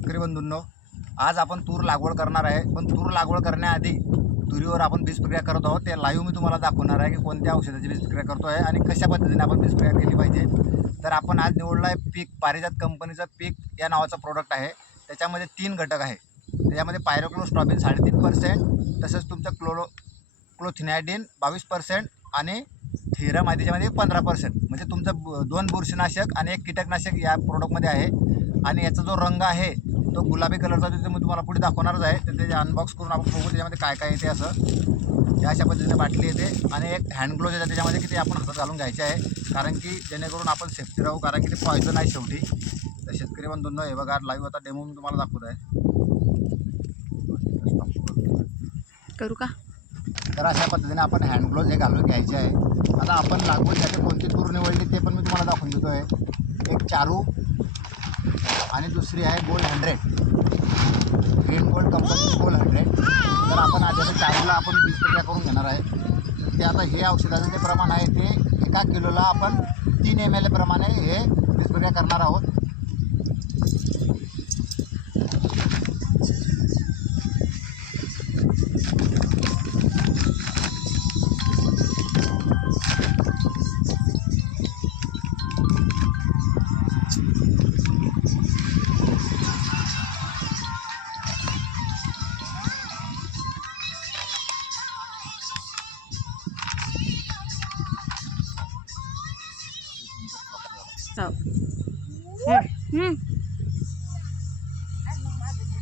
शेतकरी बंधूंनो, आज आपण तूर लागवड करणार आहे. पण तूर लागवड करण्याआधी तुरीवर आपण बीज प्रक्रिया करत आहोत. ते लाईव्ह मी तुम्हाला दाखवणार आहे की कोणत्या औषधाची बीज प्रक्रिया करतो आहे आणि कशा पद्धतीने आपण बीज प्रक्रिया केली पाहिजे. तर आपण आज निवडला आहे पीक पारिजात कंपनीचं पीक या नावाचं प्रोडक्ट आहे. त्याच्यामध्ये 3 घटक आहे. त्याच्यामध्ये पायरोक्लोस्ट्रॉबिन 3.5%, तसंच तुमचं क्लोथिनॅडिन 22% आणि थेरम त्याच्यामध्ये 15%. म्हणजे तुमचं 2 बुरशीनाशक आणि 1 कीटकनाशक या प्रोडक्टमध्ये आहे. आणि याचा जो रंग आहे तो गुलाबी कलरचा, तिथे मी तुम्हाला पुढे दाखवणारच आहे. तर ते अनबॉक्स करून आपण बघू त्याच्यामध्ये काय काय येते. असं या अशा पद्धतीने बाटली येते आणि एक हँड ग्लोव्ज येतात त्याच्यामध्ये, की ते आपण हातात घालून घ्यायचे आहे, कारण की जेणेकरून आपण सेफ्टी राहू, कारण की ते पॉयझन आहे शेवटी. तर शेतकरी बंधूंनो, हे बघा लाईव्ह आता डेमो मी तुम्हाला दाखवत आहे. करू का? तर अशा पद्धतीने आपण हँड ग्लोव्ज हे घालून घ्यायचे आहे. आता आपण लागवडीसाठी कोणती तूर निवडली ते पण मी तुम्हाला दाखवून देतो आहे. एक चारू आणि दुसरी आहे gold 100, green gold company gold 100. तर आपण आधी चारूला आपण बीज प्रक्रिया करून घेणार आहे. ते आता हे औषधाचं जे प्रमाण आहे ते 1 किलोला आपण 3 ml प्रमाणे हे बीज प्रक्रिया करणार आहोत.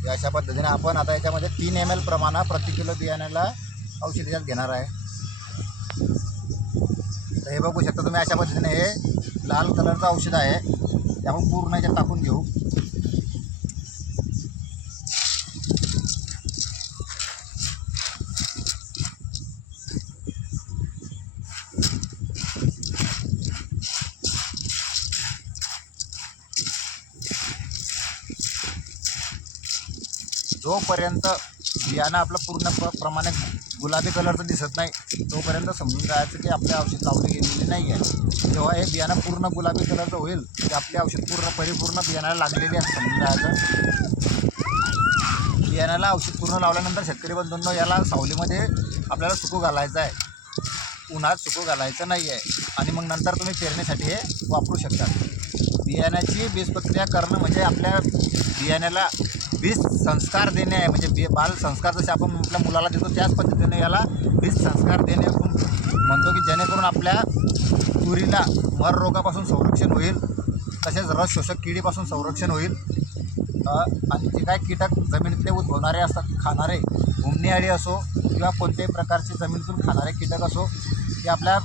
अशा पद्धतीने आपण आता याच्यामध्ये 3 ml प्रमाणात प्रति किलो बियाण्याला औषध याच्यात घेणार आहे. तर हे बघू शकता तुम्ही, अशा पद्धतीने हे लाल कलरचं औषध आहे. ते आपण पूर्ण याच्यात टाकून घेऊ. जोपर्यंत बियाणं आपलं पूर्ण प्रमाणे गुलाबी कलरचं दिसत नाही तोपर्यंत समजून जायचं की आपले औषध लावली गेलेली नाही आहे. जेव्हा हे बियाणं पूर्ण गुलाबी कलरचं होईल ते आपले औषध परिपूर्ण बियाणाला लागलेली आहे समजून जायचं. बियाणाला औषध पूर्ण लावल्यानंतर शेतकरी बंधूंनो, याला सावलीमध्ये आपल्याला सुकू घालायचं आहे, उन्हात सुकू घालायचं नाही आहे. आणि मग नंतर तुम्ही पेरणीसाठी हे वापरू शकता. बियाण्याची बीज प्रक्रिया करणं म्हणजे आपल्या बियाण्याला बीज संस्कार देणे आहे. म्हणजे बाल संस्कार जसे आपण आपल्या मुलाला देतो त्याच पद्धतीने याला बीज संस्कार देणे आपण म्हणतो, की जेणेकरून आपल्या तुरीला मर रोगापासून संरक्षण होईल, तसेच रस शोषक किडीपासून संरक्षण होईल. आणि जे काय कीटक जमिनीतले उद्भवणारे असतात, खाणारे घुमणी अळी असो किंवा कोणत्याही प्रकारचे जमिनीतून खाणारे कीटक असो, ते आपल्या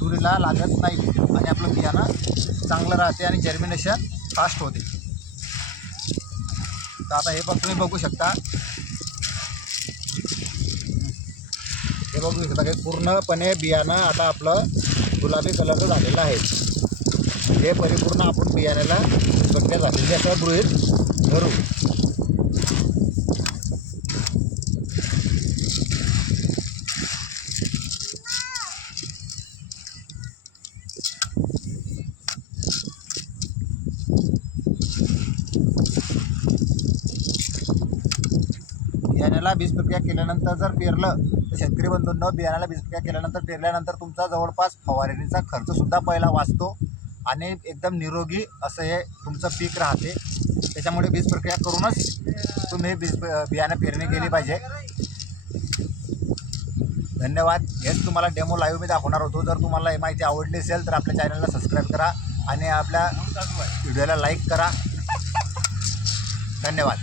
तुरीला लागत नाही आणि आपलं बियाणं चांगलं राहते आणि जर्मिनेशन फास्ट होते. तर आता हे पण तुम्ही बघू शकता, हे बघू शकता की पूर्णपणे बियाणं आता आपलं गुलाबी कलरचं झालेलं आहे. हे परिपूर्ण आपण बियाण्याला प्रक्रिया झालेली असं गृहीत धरू. बियाण्याला बीज प्रक्रिया केल्यानंतर जर पेरलं तर शेतकरी बंधूंनो, बियाण्याला बीज प्रक्रिया केल्यानंतर पेरल्यानंतर तुमचा जवळपास फवारणीचा खर्चसुद्धा पहिला वाचतो आणि एकदम निरोगी असं हे तुमचं पीक राहते. त्याच्यामुळे बीज प्रक्रिया करूनच तुम्ही बियाणं पेरणी केली पाहिजे. धन्यवाद. हेच तुम्हाला डेमो लाईव्ह मी दाखवणार होतो. जर तुम्हाला ही माहिती आवडली असेल तर आपल्या चॅनलला सबस्क्राईब करा आणि आपल्या व्हिडिओला लाईक करा. धन्यवाद.